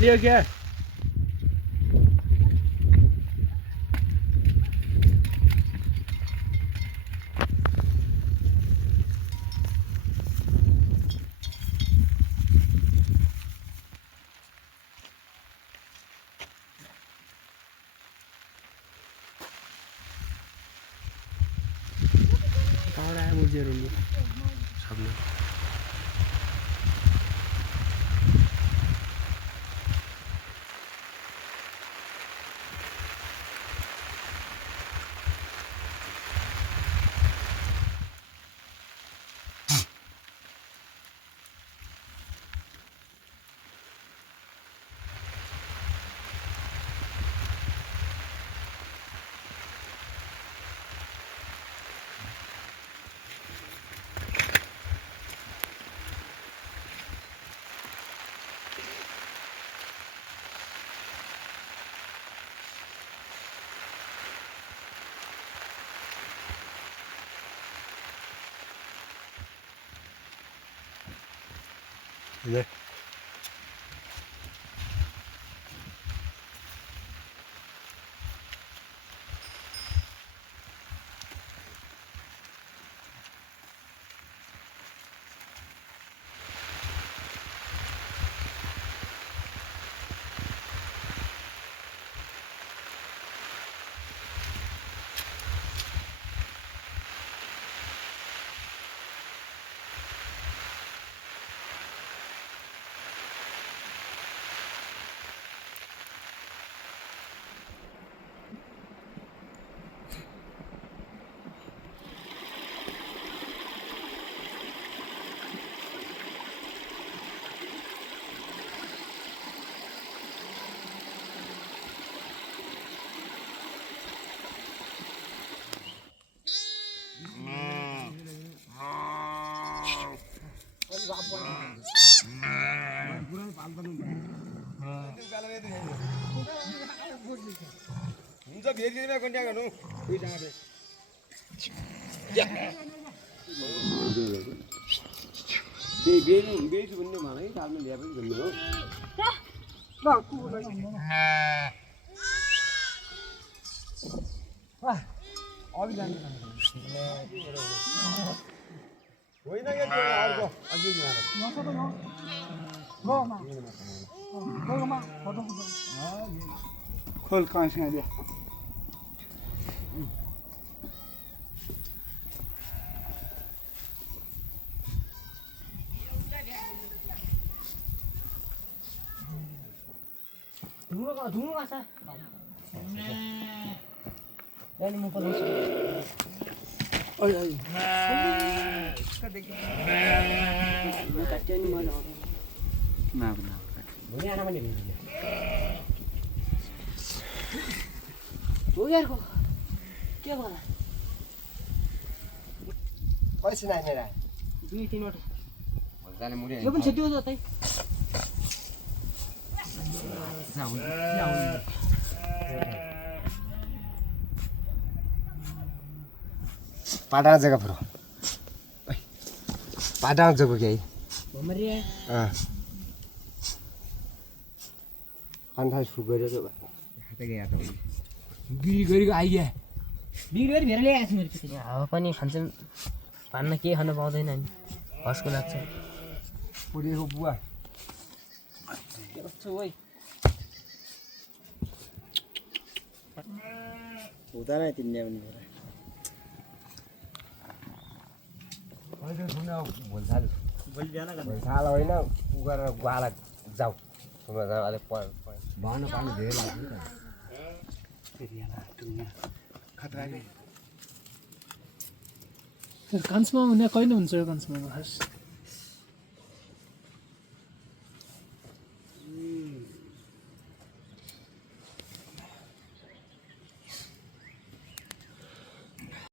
दिया क्या कहाँ आया मुझे रूम सब लोग इधर हुन्छ भेट दिनमा कन्ट्याक्ट गर्नु उही जाँदै बेच्छु भन्ने भने काट्नु ल्याए पनि भन्नु हो अघि जानु होइन अर्को अघि खोल कहाँ से दिया धुआं सा यानी मुंह पर ओए ओए इसका देखिए मैं कच्चे नहीं मार ना मुझे आना बने हो यार को क्या बोला पैसे नहीं मेरा 2-3 वटा जाने मुझे यो पनि छेट्यो जतै पाटा जगह पर पाटा जगह क्या है मरिया हाँ अंधा शुगर है तो हाथे गया तो बिरी गरेको आइया बिरी गरी भेर ल्याएछ मेरो पिछे हावा पनि खान्छन् पान्न के खान पाउँदैन नि हस्को लाग्छ पुरीको बुवा कस्तो ओइ हुँदैन तिमीले पनि अहिले सुन भोलसाल भोलसाल होइन उ गरेर गुवाला जाऊ अलि भन पानी धेरै लाग्छ नि कान्छमा हुने कहिले हुन्छ यो कान्छमा खास